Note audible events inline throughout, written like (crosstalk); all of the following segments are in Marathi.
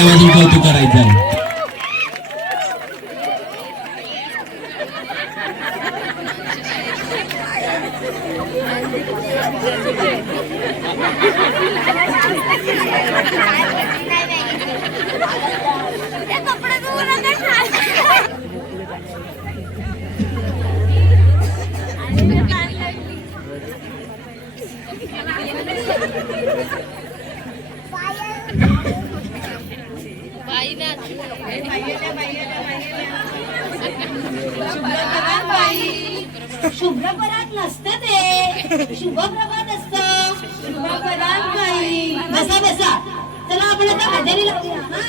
আমাদের যৌতুক করাইতাম शुभ्रपरात नसतं ते शुभप्रभात शुभपरात बसा बसा चला आपण आता हजेरी लावूया हा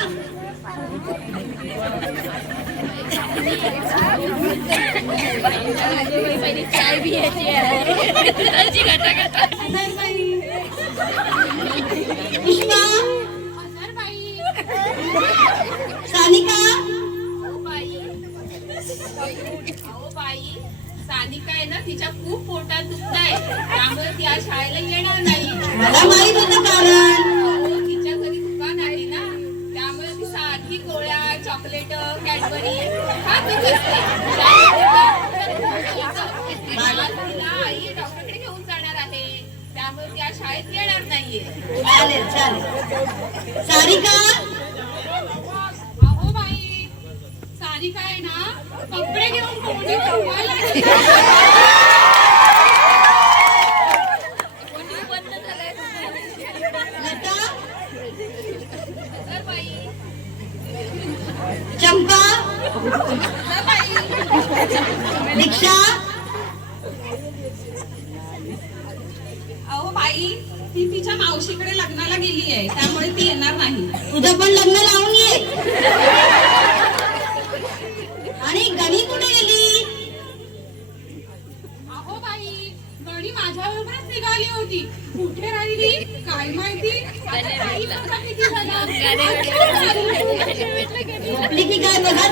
तिच्या खूप पोटात दुखताय. त्यामुळे ती आज शाळेला येणार नाही. मला माहीत होतं कारण. अहो, तिच्या घरी दुकान आहे ना. त्यामुळे ती सारखी गोळ्या चॉकलेट कॅडबरी खातच असते. आज तिला आई डॉक्टरकडे घेऊन जाणार आहे. त्यामुळे ती आज शाळेत येणार नाहीये. चालेल चालेल. सारिका? सानिका आहे ना कपडे घेऊन कोणी कुठे राहिली? काय माहिती. झोपली की काय बघा?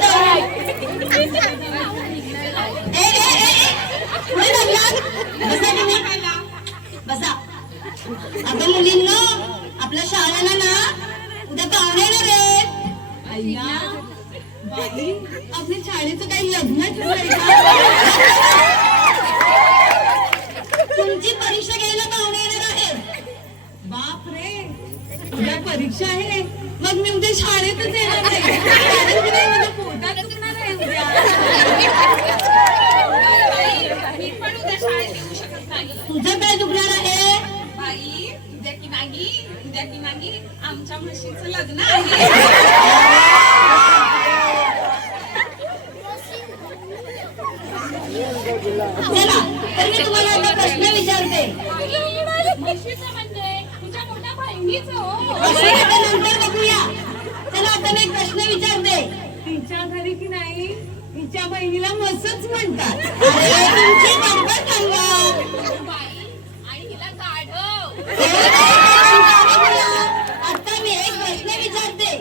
बसा आता मुलींनो आपल्या शाळेला ना उद्या पाहुणे येणार बाई आपल्या शाळेचं काही लग्न ठरलंय का? तुमची परीक्षा घ्यायला पाहुणे येणार आहेत बाप रे उद्या परीक्षा आहे. मग मी उद्या शाळेतच येणार नाही पोटात दुखणार आहे उद्या. मी पण उद्या शाळेत येऊ शकत नाही. तुझं काय दुखणार आहे? बाई उद्या की नाही उद्या की नाही आमच्या म्हशीचं लग्न आहे. चला तर मी तुम्हाला प्रश्न विचारते. नंतर बघूया. चला आता मी एक प्रश्न विचारते. तिच्या घरी की नाही? तिच्या बहिणीला मसच म्हणतात. अरे तुमची नंबर सांगा. बाई आणि हिला गाढव. आता मी एक प्रश्न विचारते.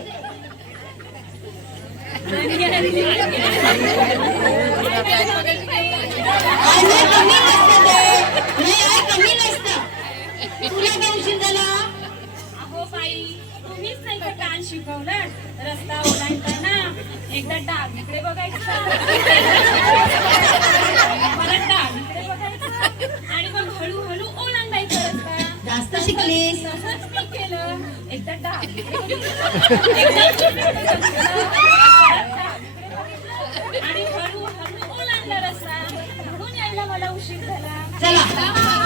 कान शिकवलं रस्ता ओलांडताना एकदा डावीकडे बघायचं. परत डावीकडे बघायचं. आणि मग हळूहळू ओलांडायचं रस्ता. जास्त शिकलीस तसंच मी केलं. एकदा डावीकडे बघितलं, एकदा उजवीकडे बघितलं, डावीकडे बघितलं. आणि हळूहळू ओलांडला रस्ता. म्हणून यायला मला उशीर झाला. चला.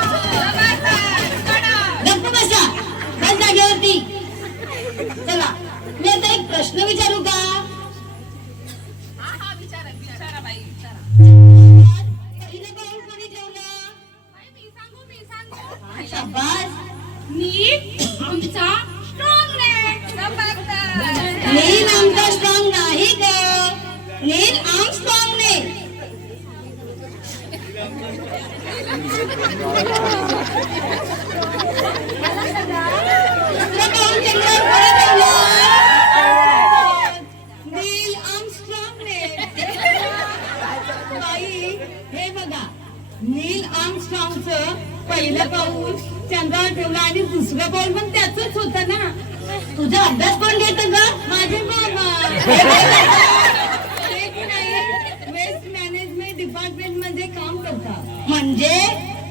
आता एक डिपार्टमेंटमध्ये काम करतात. म्हणजे?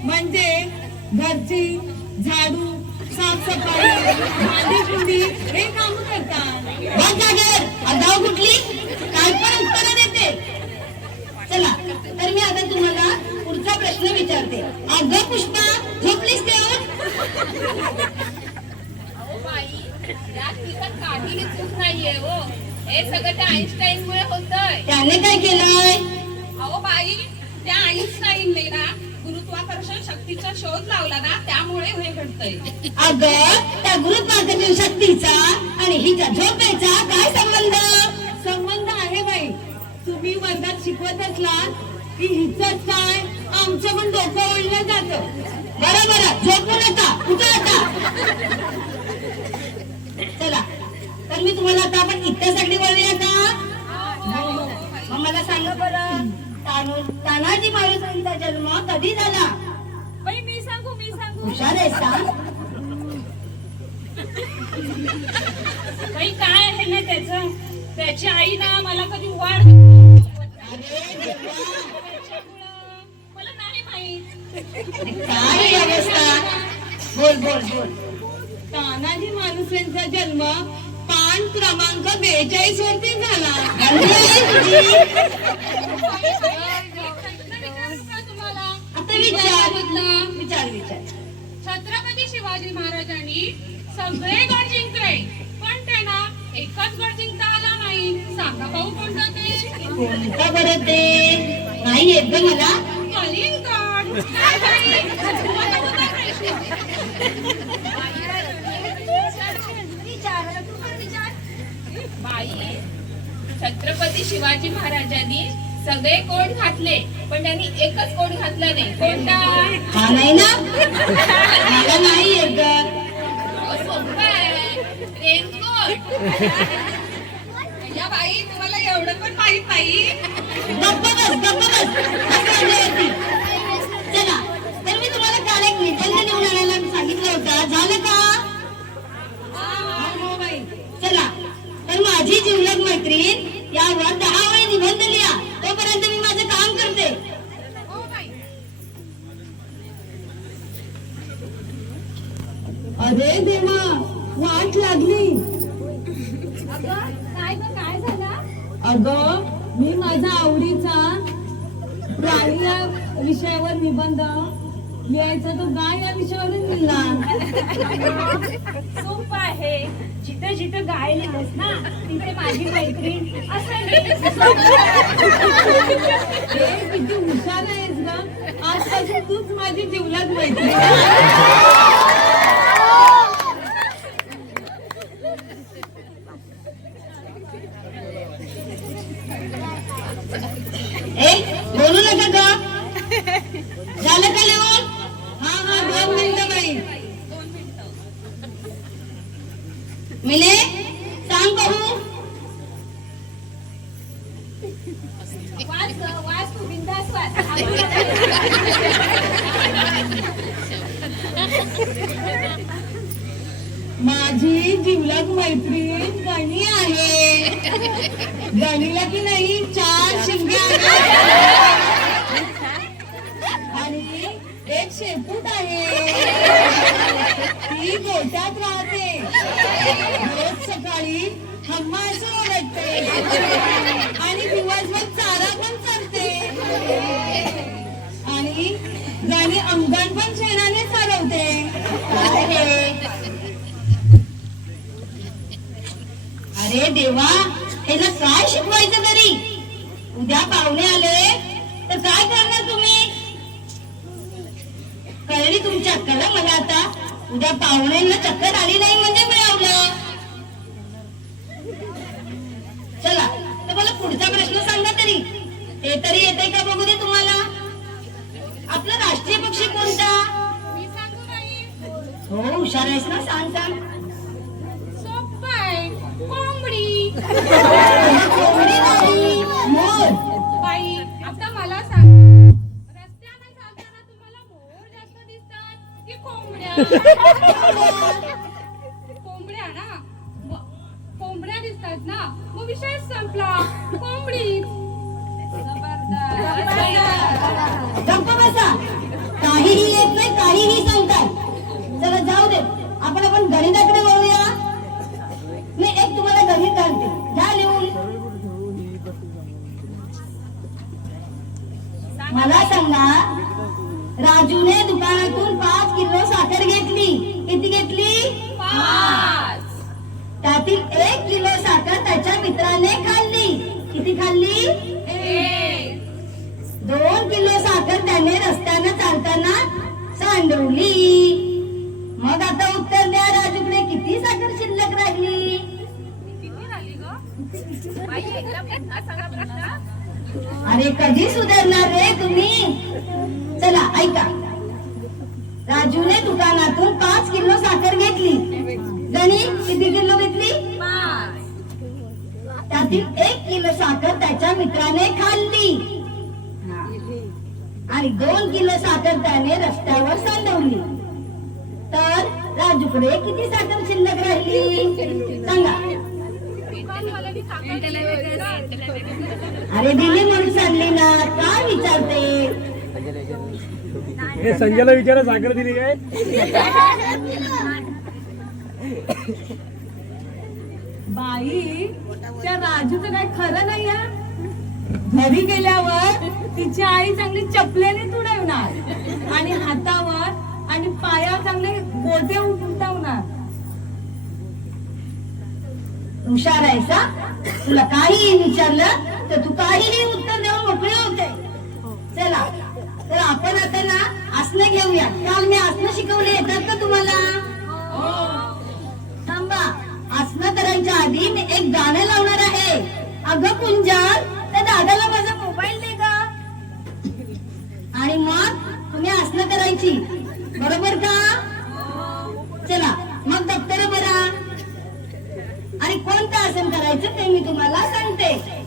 म्हणजे घरची झाडू साफसफाई भांडी हे काम करतात. कुठली? काय पण उत्तर देते चला तर मी आता तुम्हाला पुढचा प्रश्न विचारते. अगं पुष्पा झोपलीस यात चूक नाहीये हो. हे सगळं त्या आईन्स्टाईन मुळे होतंय. त्याने काय केलंय? बाई त्या आईन्स्टाईनने ना गुरुत्वाकर्षण शक्तीचा शोध लावला ना त्यामुळे हे घडतंय. अगं त्या गुरुत्वाकर्षण शक्तीचा आणि हिच्या झोपेचा काय संबंध? संबंध आहे बाई. तुम्ही वर्गात शिकवत असलात की हिच काय आमचं पण डोकं ओढलं जातं. बरं बरं. झोपू नका. उठा आता चला. तर मी तुम्हाला आता आपण इत्यासाठी बोलूया का? मग मला सांगा बरं. तानाजी महाराजांचा जन्म कधी झाला? मी सांगू मी सांगू. हुशार आहेस का बाई काय आहे ना त्याचं? त्याची आई ना मला कधी वाढ मला नाही माहीत. काय ही अवस्था? बोल बोल बोल. तानाजी मालुसरेंचा जन्म पान क्रमांक बेचाळीस वरती झाला. आता विचार. विचार विचार. छत्रपती शिवाजी महाराजांनी सगळे गड जिंकले पण त्यांना एकच गड जिंकता आला नाही. सांगा भाऊ कोणता ते? कोणता बरं ते? नाही येत ग मला. कलिंगड बाई छत्रपती शिवाजी महाराजांनी सगळे कोट घातले पण त्यांनी एकच कोट घातला नाही. कोणता? नाही ना? मला नाही येत ग. अहो, सोपं आहे. रेनकोट. या बाई तुम्हाला एवढं पण माहीत नाही. गप्प बस गप्प बस. मैत्रीण यावर दहा वेळ निबंध लिहा. तोपर्यंत मी माझं काम करते. अरे देवा वाट लागली. अग काय काय झालं अगं मी माझा आवडीचा प्राणी या विषयावर निबंध लिहायचा तो गाय या विषयावरून लिहिला. (laughs) सोपं आहे. तर जिथे गाय लिहिलंस ना तिथे माझी मैत्रीण. असं (laughs) किती हुशार आहेस ना आजपासून तूच माझी जीवलग मैत्रीण ए बोलू नका का झालं का लिहून हा हा दोन मिनिटं बाई मिले सांग पाहू वाच गं, वाच तू बिंदास वाच माझी जिवलग मैत्रीण गणी आहे. गणीला की नाही? चार शिंगे आणि एक शेपूट आहे. ती गोट्यात राहते. रोज सकाळी हम्मा असं ओळखते आणि दिवसभर चारा पण चालते आणि गाणी अंगण पण शेणाने चालवते काय रे अरे देवा ह्याला काय शिकवायचं तरी? उद्या पाहुणे आले तर काय करणार तुम्ही? कळली तुमच्या अक्कल मला आता? उद्या पाहुण्यांना चक्कर आली नाही म्हणजे मिळवलं. चला तर मला पुढचा प्रश्न सांगा तरी. ते तरी येते का बघू दे तुम्हाला? आपला राष्ट्रीय पक्षी कोणता? हो हुशार आहेस ना सांग सांग. बाई आता मला सांग रस्त्याने चालताना तुम्हाला मोर जास्त दिसतात की कोंबड्या कोंबड्या ना कोंबड्या दिसतात ना मग विषय संपला कोंबडी गप्प बसा काहीही येत नाही काहीही सांगतात चला जाऊ दे. आपण आपण गणिताकडे शिल्लक राहिली अरे कधी सुधारणार रे तुम्ही? चला ऐका. राजूने दुकानातून पाच किलो साखर घेतली. गणी किती किलो घेतली? पाच त्यातील एक किलो साखर त्याच्या मित्राने खाल्ली. आणि दोन किलो साखर त्याने रस्त्यावर सांडवली. राजूकडे किती साखर शिल्लक राहिली? सांगा. अरे दिली म्हणून सांगली ना काय विचारते? हे संजयला विचारा साखर दिली काय? बाई त्या राजूचं काय खरं नाही? घरी गेल्यावर तिची आई चांगली चपलेने तुडवणार आणि हातावर आणि पायावर चांगले गोटे उमटवणार हुशार आहेसा तुला काहीही विचारलं तर तू काहीही उत्तर देऊन मोकळे होते. चला तर आपण आता ना आसनं घेऊया. काल मी आसनं शिकवले येतात का तुम्हाला? हो. थांबा. आसनं करायच्या आधी मी एक गाणं लावणार आहे. अगं कुंजाल त्या दादाला माझा मोबाईल दे का आणि मग तुम्ही आसनं करायची. बरोबर का? चला मग दप्तर बरा. आणि कोणतं आसन करायचं ते मी तुम्हाला सांगते.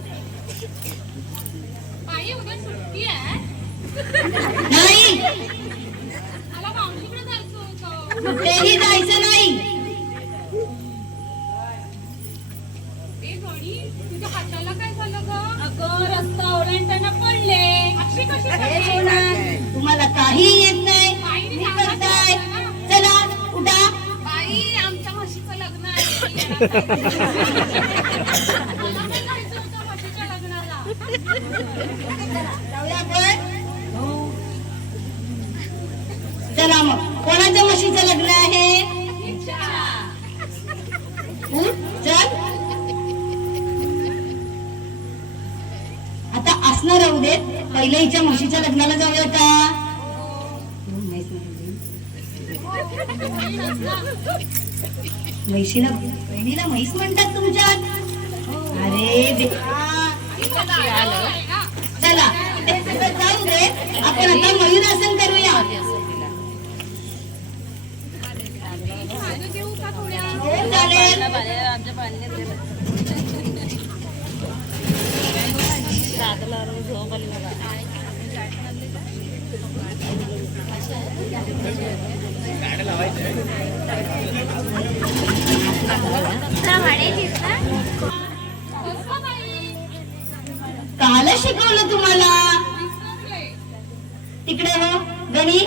चला मग. कोणाच्या म्हशीचं लग्न आहे? चल. आता असणार राहू देत. पहिले हिच्या म्हशीच्या लग्नाला जाऊया का? हो. म्हैशीला बहिणीला म्हैस म्हणतात तुमच्यात? अरे देवा. चला ते सगळं जाऊ दे. आपण आता मयूरासन करूया. माझं घेऊ हो चालेल. काल शिकवलं तुम्हाला. तिकडे हो गणी.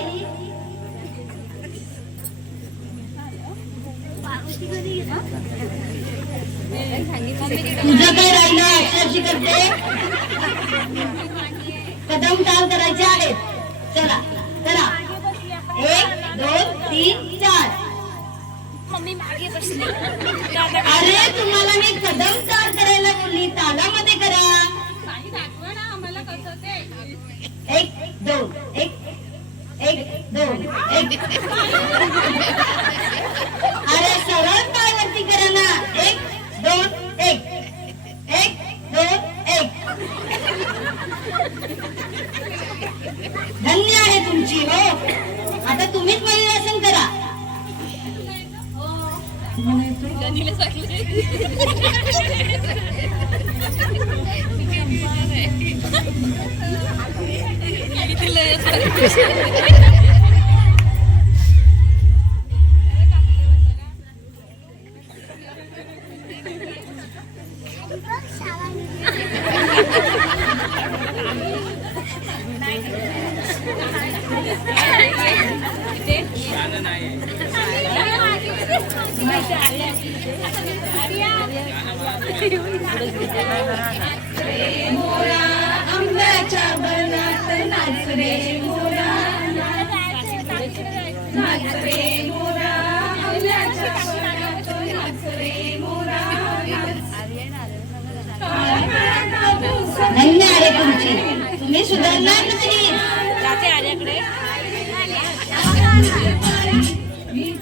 मोरा आंब्याच्या बनात नाच रे मोरा. धन्य आहे तुमची. तुम्ही सुधारणार नाही. जाते आर्याकडे. मीच